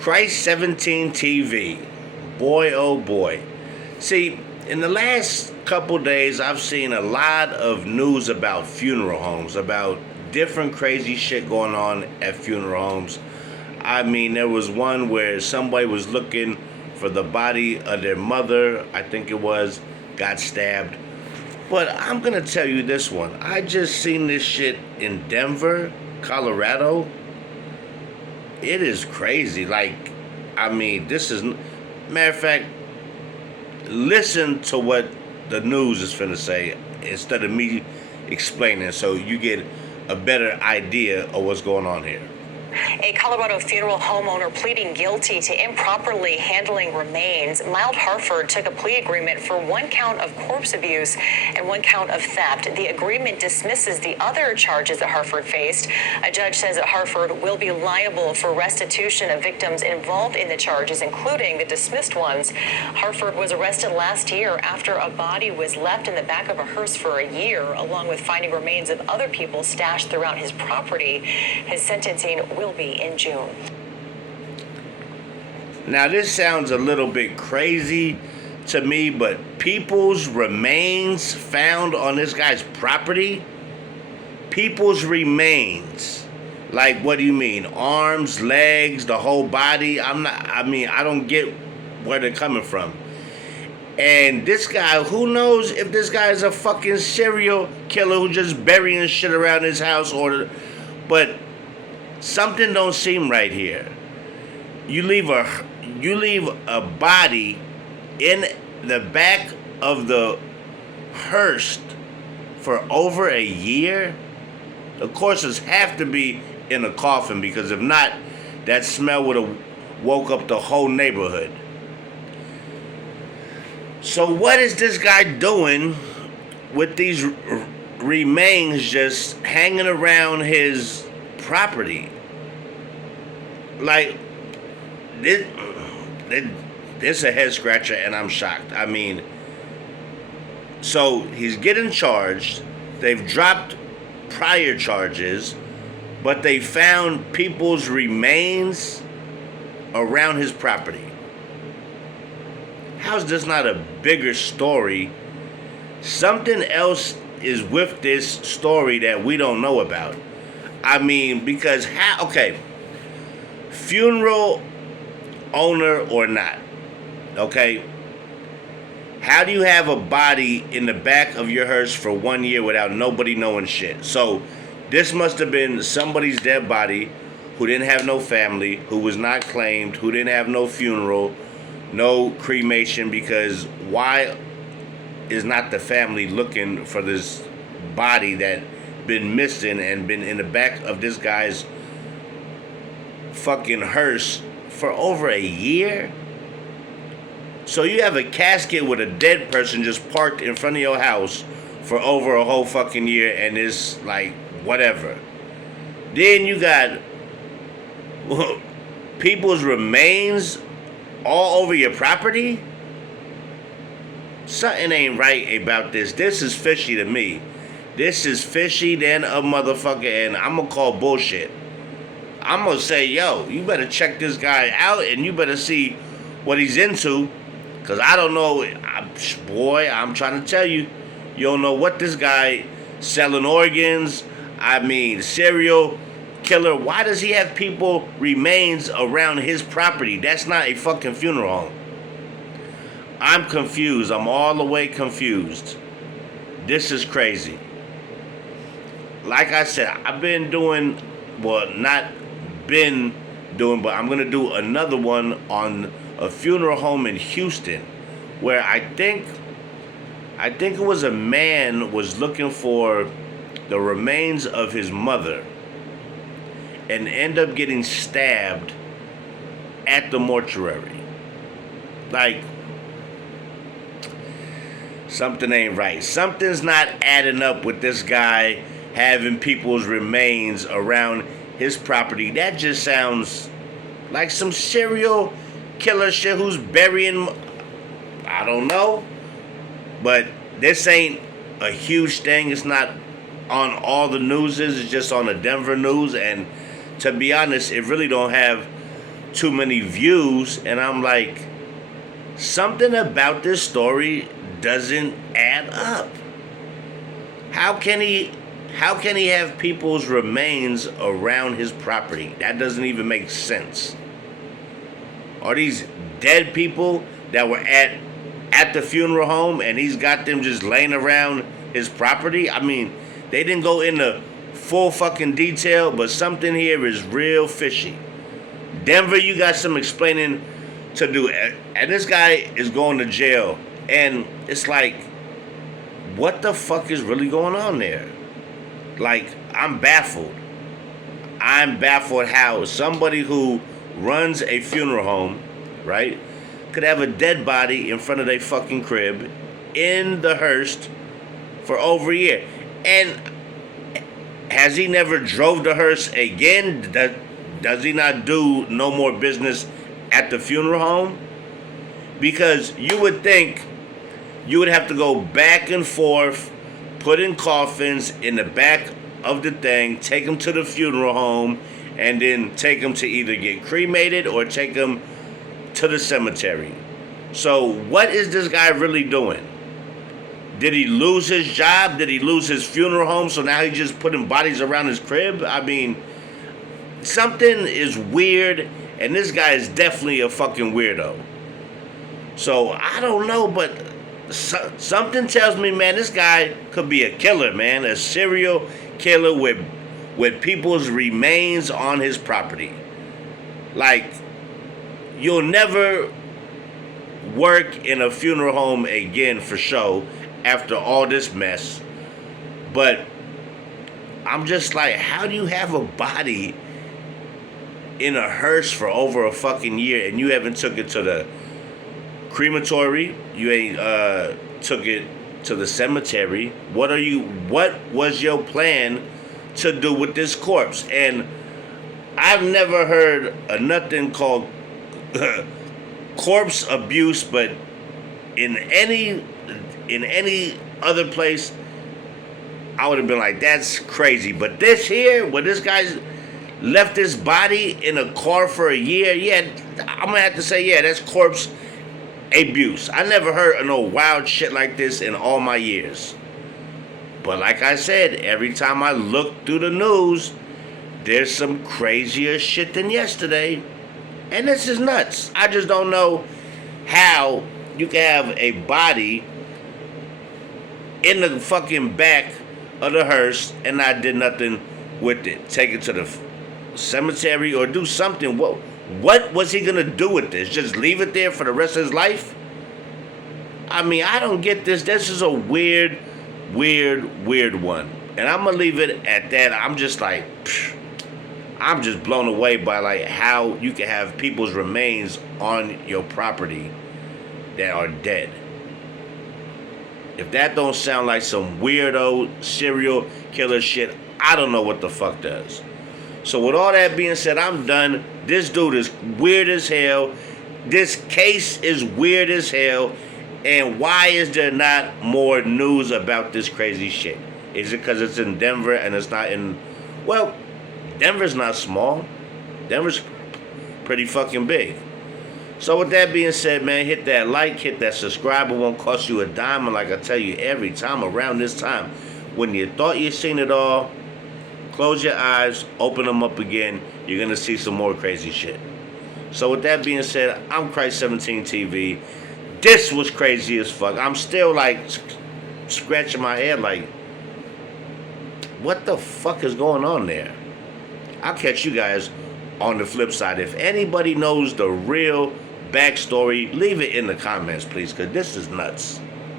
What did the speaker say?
Christ 17 TV. Boy, oh boy. See, in the last couple days, I've seen a lot of news about funeral homes, about different crazy shit going on at funeral homes. I mean, there was one where somebody was looking for the body of their mother, I think it was, got stabbed. But I'm gonna tell you this one. I just seen this shit in Denver, Colorado. It is crazy. Like, I mean, this is, matter of fact, listen to what the news is finna say instead of me explaining, so you get a better idea of what's going on here. A Colorado funeral homeowner pleading guilty to improperly handling remains. Mild Hartford took a plea agreement for one count of corpse abuse and one count of theft. The agreement dismisses the other charges that Hartford faced. A judge says that Hartford will be liable for restitution of victims involved in the charges, including the dismissed ones. Hartford was arrested last year after a body was left in the back of a hearse for a year, along with finding remains of other people stashed throughout his property. His sentencing will be in June. Now, this sounds a little bit crazy to me, but people's remains found on this guy's property? People's remains. Like, what do you mean? Arms, legs, the whole body? I don't get where they're coming from. And this guy, who knows if this guy is a fucking serial killer who just burying shit around his house, but something don't seem right here. You leave a body in the back of the hearse for over a year. Of course, it have to be in a coffin, because if not, that smell would have woke up the whole neighborhood. So what is this guy doing with these remains just hanging around his property? Like, this is a head scratcher, and I'm shocked. I mean, so he's getting charged. They've dropped prior charges, but they found people's remains around his property. How's this not a bigger story? Something else is with this story that we don't know about. I mean, because funeral owner or not, okay? How do you have a body in the back of your hearse for 1 year without nobody knowing shit? So this must have been somebody's dead body who didn't have no family, who was not claimed, who didn't have no funeral, no cremation, because why is not the family looking for this body that been missing and been in the back of this guy's fucking hearse for over a year? So you have a casket with a dead person just parked in front of your house for over a whole fucking year, and it's like whatever. Then you got people's remains all over your property? Something ain't right about this. This is fishy to me. This is fishy than a motherfucker, and I'm gonna call bullshit. I'm gonna say, yo, you better check this guy out, and you better see what he's into, because I don't know. I'm trying to tell you, you don't know what this guy selling organs. I mean, serial killer. Why does he have people remains around his property? That's not a fucking funeral home. I'm confused. I'm all the way confused. This is crazy. Like I said, I've been doing, well, not been doing, but I'm going to do another one on a funeral home in Houston, where I think it was a man was looking for the remains of his mother and end up getting stabbed at the mortuary. Like, something ain't right. Something's not adding up with this guy having people's remains around his property. That just sounds like some serial killer shit who's burying, I don't know. But this ain't a huge thing. It's not on all the newses. It's just on the Denver news. And to be honest, it really don't have too many views, and I'm like, something about this story doesn't add up. How can he have people's remains around his property? That doesn't even make sense. Are these dead people that were at the funeral home and he's got them just laying around his property? I mean, they didn't go into full fucking detail, but something here is real fishy. Denver, you got some explaining to do. And this guy is going to jail. And it's like, what the fuck is really going on there? Like, I'm baffled. I'm baffled how somebody who runs a funeral home, right, could have a dead body in front of their fucking crib in the hearse for over a year. And has he never drove the hearse again? Does he not do no more business at the funeral home? Because you would think you would have to go back and forth, put in coffins in the back of the thing, take them to the funeral home, and then take them to either get cremated or take them to the cemetery. So what is this guy really doing? Did he lose his job? Did he lose his funeral home? So now he's just putting bodies around his crib? I mean, something is weird, and this guy is definitely a fucking weirdo. So I don't know, but something tells me, man, this guy could be a killer, man, a serial killer with people's remains on his property. Like, you'll never work in a funeral home again for show after all this mess. But I'm just like, how do you have a body in a hearse for over a fucking year and you haven't took it to the crematory? You ain't took it to the cemetery. What was your plan to do with this corpse? And I've never heard of nothing called corpse abuse, but in any other place, I would have been like, that's crazy. But this here, where this guy's left his body in a car for a year, yeah, I'm gonna have to say, yeah, that's corpse abuse. I never heard of no wild shit like this in all my years. But like I said, every time I look through the news, there's some crazier shit than yesterday. And this is nuts. I just don't know how you can have a body in the fucking back of the hearse and not did nothing with it. Take it to the cemetery or do something. What was he gonna do with this? Just leave it there for the rest of his life? I mean, I don't get this. This is a weird one. And I'm gonna leave it at that. I'm just like, I'm just blown away by like how you can have people's remains on your property that are dead. If that don't sound like some weirdo serial killer shit, I don't know what the fuck does. So with all that being said, I'm done. This dude is weird as hell. This case is weird as hell. And why is there not more news about this crazy shit? Is it because it's in Denver and it's not in... Well, Denver's not small. Denver's pretty fucking big. So with that being said, man, hit that like, hit that subscribe. It won't cost you a dime. And like I tell you every time around this time, when you thought you seen it all, close your eyes, open them up again. You're going to see some more crazy shit. So with that being said, I'm Christ17 TV. This was crazy as fuck. I'm still like scratching my head like, what the fuck is going on there? I'll catch you guys on the flip side. If anybody knows the real backstory, leave it in the comments, please, because this is nuts.